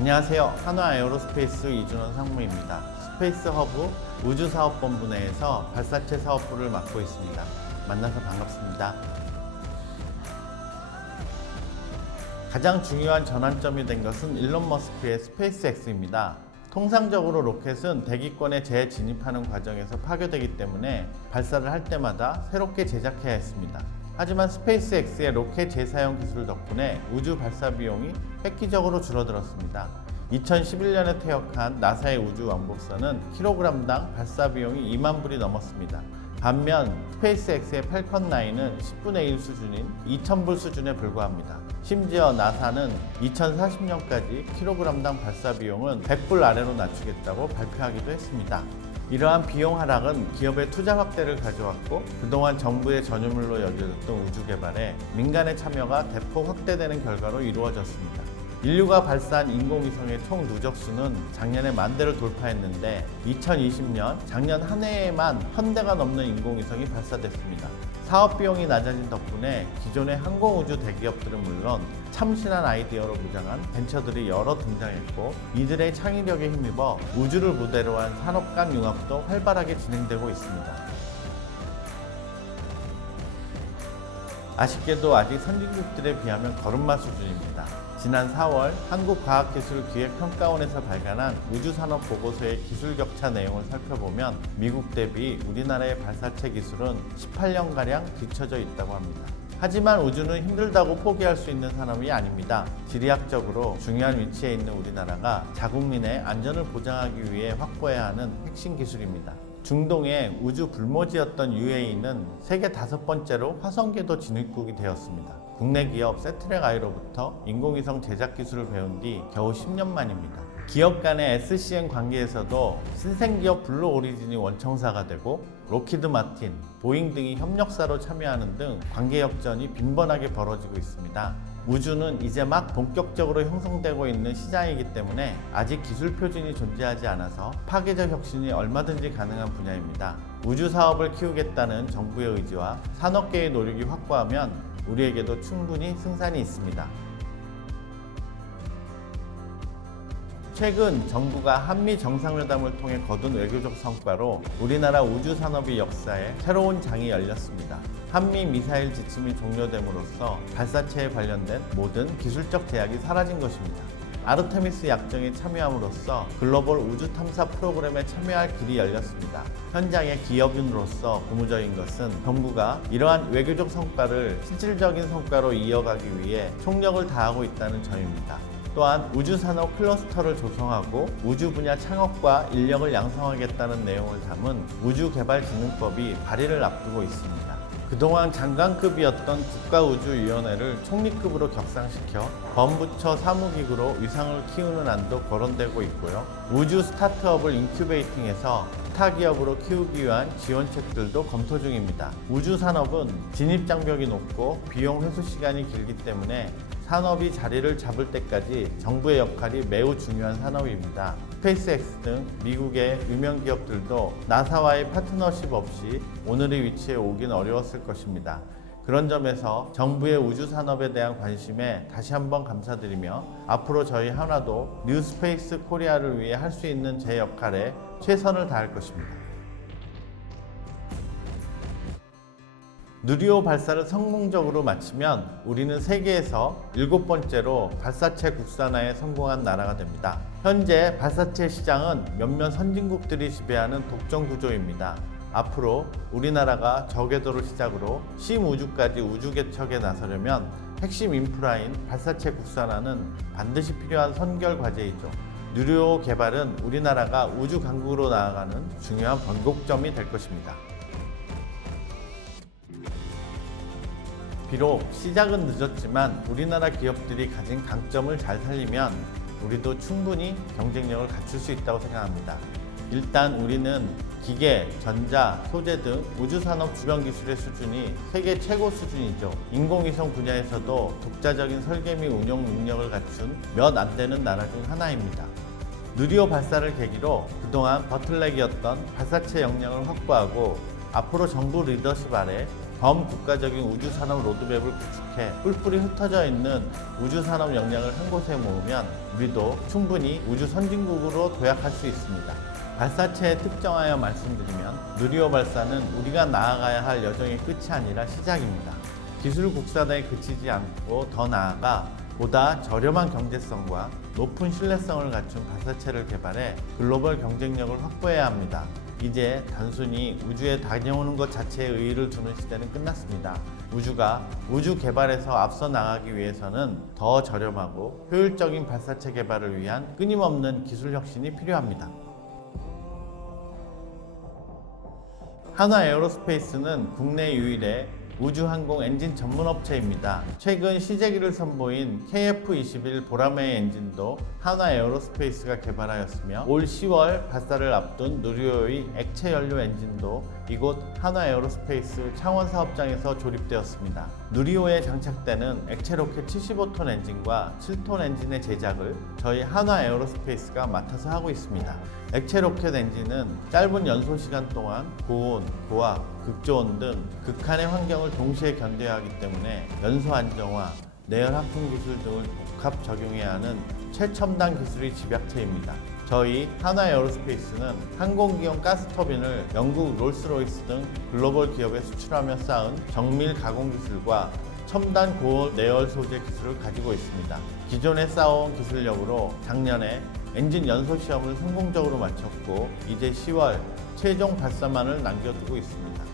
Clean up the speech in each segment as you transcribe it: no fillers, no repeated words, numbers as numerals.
안녕하세요. 한화에어로스페이스 이준원 상무입니다. 스페이스 허브 우주사업본부 내에서 발사체 사업부를 맡고 있습니다. 만나서 반갑습니다. 가장 중요한 전환점이 된 것은 일론 머스크의 스페이스X입니다. 통상적으로 로켓은 대기권에 재진입하는 과정에서 파괴되기 때문에 발사를 할 때마다 새롭게 제작해야 했습니다. 하지만 스페이스X의 로켓 재사용 기술 덕분에 우주 발사 비용이 획기적으로 줄어들었습니다. 2011년에 퇴역한 나사의 우주 왕복선은 킬로그램당 발사 비용이 2만 불이 넘었습니다. 반면 스페이스X의 팔컨 9은 10분의 1 수준인 2,000불 수준에 불과합니다. 심지어 나사는 2040년까지 킬로그램당 발사 비용은 100불 아래로 낮추겠다고 발표하기도 했습니다. 이러한 비용 하락은 기업의 투자 확대를 가져왔고 그동안 정부의 전유물로 여겨졌던 우주 개발에 민간의 참여가 대폭 확대되는 결과로 이루어졌습니다. 인류가 발사한 인공위성의 총 누적수는 작년에 10,000대를 돌파했는데 2020년 작년 한 해에만 1,000대가 넘는 인공위성이 발사됐습니다. 사업 비용이 낮아진 덕분에 기존의 항공우주 대기업들은 물론 참신한 아이디어로 무장한 벤처들이 여러 등장했고 이들의 창의력에 힘입어 우주를 무대로 한 산업 간 융합도 활발하게 진행되고 있습니다. 아쉽게도 아직 선진국들에 비하면 걸음마 수준입니다. 지난 4월 한국과학기술기획평가원에서 발간한 우주산업 보고서의 기술 격차 내용을 살펴보면 미국 대비 우리나라의 발사체 기술은 18년가량 뒤처져 있다고 합니다. 하지만 우주는 힘들다고 포기할 수 있는 산업이 아닙니다. 지리학적으로 중요한 위치에 있는 우리나라가 자국민의 안전을 보장하기 위해 확보해야 하는 핵심 기술입니다. 중동의 우주 불모지였던 UAE는 세계 5번째로 화성궤도 진입국이 되었습니다. 국내 기업 세트랙아이로부터 인공위성 제작 기술을 배운 뒤 겨우 10년 만입니다. 기업 간의 SCN 관계에서도 신생기업 블루오리진이 원청사가 되고 로키드 마틴, 보잉 등이 협력사로 참여하는 등 관계 역전이 빈번하게 벌어지고 있습니다. 우주는 이제 막 본격적으로 형성되고 있는 시장이기 때문에 아직 기술 표준이 존재하지 않아서 파괴적 혁신이 얼마든지 가능한 분야입니다. 우주 사업을 키우겠다는 정부의 의지와 산업계의 노력이 확고하면 우리에게도 충분히 승산이 있습니다. 최근 정부가 한미 정상회담을 통해 거둔 외교적 성과로 우리나라 우주산업의 역사에 새로운 장이 열렸습니다. 한미 미사일 지침이 종료됨으로써 발사체에 관련된 모든 기술적 제약이 사라진 것입니다. 아르테미스 약정에 참여함으로써 글로벌 우주 탐사 프로그램에 참여할 길이 열렸습니다. 현장의 기업인으로서 고무적인 것은 정부가 이러한 외교적 성과를 실질적인 성과로 이어가기 위해 총력을 다하고 있다는 점입니다. 또한 우주산업 클러스터를 조성하고 우주 분야 창업과 인력을 양성하겠다는 내용을 담은 우주개발진흥법이 발의를 앞두고 있습니다. 그동안 장관급이었던 국가우주위원회를 총리급으로 격상시켜 범부처 사무기구로 위상을 키우는 안도 거론되고 있고요. 우주 스타트업을 인큐베이팅해서 스타 기업으로 키우기 위한 지원책들도 검토 중입니다. 우주 산업은 진입 장벽이 높고 비용 회수 시간이 길기 때문에 산업이 자리를 잡을 때까지 정부의 역할이 매우 중요한 산업입니다. 스페이스X 등 미국의 유명 기업들도 나사와의 파트너십 없이 오늘의 위치에 오긴 어려웠을 것입니다. 그런 점에서 정부의 우주 산업에 대한 관심에 다시 한번 감사드리며 앞으로 저희 한화도 뉴스페이스 코리아를 위해 할 수 있는 제 역할에 최선을 다할 것입니다. 누리호 발사를 성공적으로 마치면 우리는 세계에서 7번째로 발사체 국산화에 성공한 나라가 됩니다. 현재 발사체 시장은 몇몇 선진국들이 지배하는 독점 구조입니다. 앞으로 우리나라가 저궤도를 시작으로 심우주까지 우주 개척에 나서려면 핵심 인프라인 발사체 국산화는 반드시 필요한 선결 과제이죠. 누리호 개발은 우리나라가 우주 강국으로 나아가는 중요한 번곡점이 될 것입니다. 비록 시작은 늦었지만 우리나라 기업들이 가진 강점을 잘 살리면 우리도 충분히 경쟁력을 갖출 수 있다고 생각합니다. 일단 우리는 기계, 전자, 소재 등 우주산업 주변 기술의 수준이 세계 최고 수준이죠. 인공위성 분야에서도 독자적인 설계 및 운영 능력을 갖춘 몇 안 되는 나라 중 하나입니다. 누리호 발사를 계기로 그동안 버틀렉이었던 발사체 역량을 확보하고 앞으로 정부 리더십 아래 범국가적인 우주산업 로드맵을 구축해 뿔뿔이 흩어져 있는 우주산업 역량을 한 곳에 모으면 우리도 충분히 우주 선진국으로 도약할 수 있습니다. 발사체에 특정하여 말씀드리면 누리호 발사는 우리가 나아가야 할 여정의 끝이 아니라 시작입니다. 기술 국산화에 그치지 않고 더 나아가 보다 저렴한 경제성과 높은 신뢰성을 갖춘 발사체를 개발해 글로벌 경쟁력을 확보해야 합니다. 이제 단순히 우주에 다녀오는 것 자체에 의의를 두는 시대는 끝났습니다. 우주가 우주 개발에서 앞서 나가기 위해서는 더 저렴하고 효율적인 발사체 개발을 위한 끊임없는 기술 혁신이 필요합니다. 한화에어로스페이스는 국내 유일의 우주항공 엔진 전문 업체입니다. 최근 시제기를 선보인 KF-21 보라매의 엔진도 한화에어로스페이스가 개발하였으며 올 10월 발사를 앞둔 누리호의 액체 연료 엔진도 이곳 한화에어로스페이스 창원 사업장에서 조립되었습니다. 누리호에 장착되는 액체 로켓 75톤 엔진과 7톤 엔진의 제작을 저희 한화에어로스페이스가 맡아서 하고 있습니다. 액체 로켓 엔진은 짧은 연소 시간 동안 고온, 고압, 극저온 등 극한의 환경을 동시에 견뎌야 하기 때문에 연소 안정화, 내열 하품 기술 등을 복합 적용해야 하는 최첨단 기술이 집약체입니다. 저희 한화에어로스페이스는 항공기용 가스터빈을 영국 롤스로이스 등 글로벌 기업에 수출하며 쌓은 정밀 가공 기술과 첨단 고온 내열 소재 기술을 가지고 있습니다. 기존에 쌓아온 기술력으로 작년에 엔진 연소 시험을 성공적으로 마쳤고 이제 10월 최종 발사만을 남겨두고 있습니다.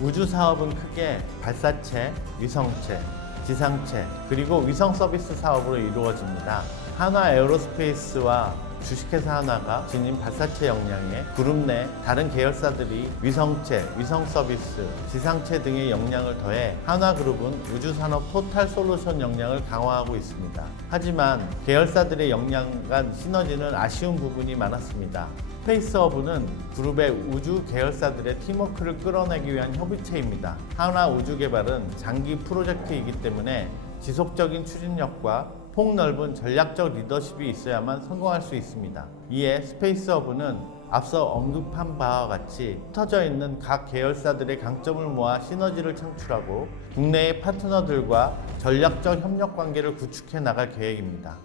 우주 사업은 크게 발사체, 위성체, 지상체, 그리고 위성 서비스 사업으로 이루어집니다. 한화에어로스페이스와 주식회사 하나가 지닌 발사체 역량에 그룹 내 다른 계열사들이 위성체, 위성 서비스, 지상체 등의 역량을 더해 한화그룹은 우주산업 토탈 솔루션 역량을 강화하고 있습니다. 하지만 계열사들의 역량 간 시너지는 아쉬운 부분이 많았습니다. 스페이스허브는 그룹의 우주 계열사들의 팀워크를 끌어내기 위한 협의체입니다. 한화우주개발은 장기 프로젝트이기 때문에 지속적인 추진력과 폭넓은 전략적 리더십이 있어야만 성공할 수 있습니다. 이에 스페이스허브는 앞서 언급한 바와 같이 흩어져 있는 각 계열사들의 강점을 모아 시너지를 창출하고 국내의 파트너들과 전략적 협력 관계를 구축해 나갈 계획입니다.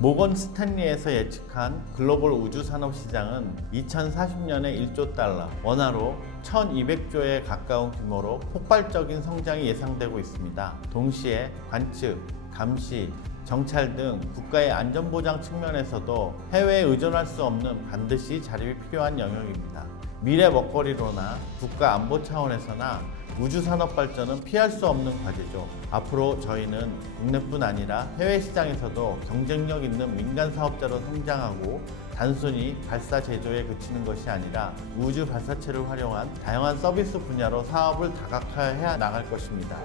모건 스탠리에서 예측한 글로벌 우주 산업 시장은 2040년에 1조 달러, 원화로 1200조에 가까운 규모로 폭발적인 성장이 예상되고 있습니다. 동시에 관측, 감시, 정찰 등 국가의 안전보장 측면에서도 해외에 의존할 수 없는 반드시 자립이 필요한 영역입니다. 미래 먹거리로나 국가 안보 차원에서나 우주 산업 발전은 피할 수 없는 과제죠. 앞으로 저희는 국내뿐 아니라 해외 시장에서도 경쟁력 있는 민간 사업자로 성장하고 단순히 발사 제조에 그치는 것이 아니라 우주 발사체를 활용한 다양한 서비스 분야로 사업을 다각화해 나갈 것입니다.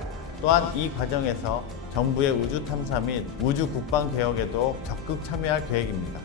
또한 이 과정에서 정부의 우주 탐사 및 우주 국방 개혁에도 적극 참여할 계획입니다.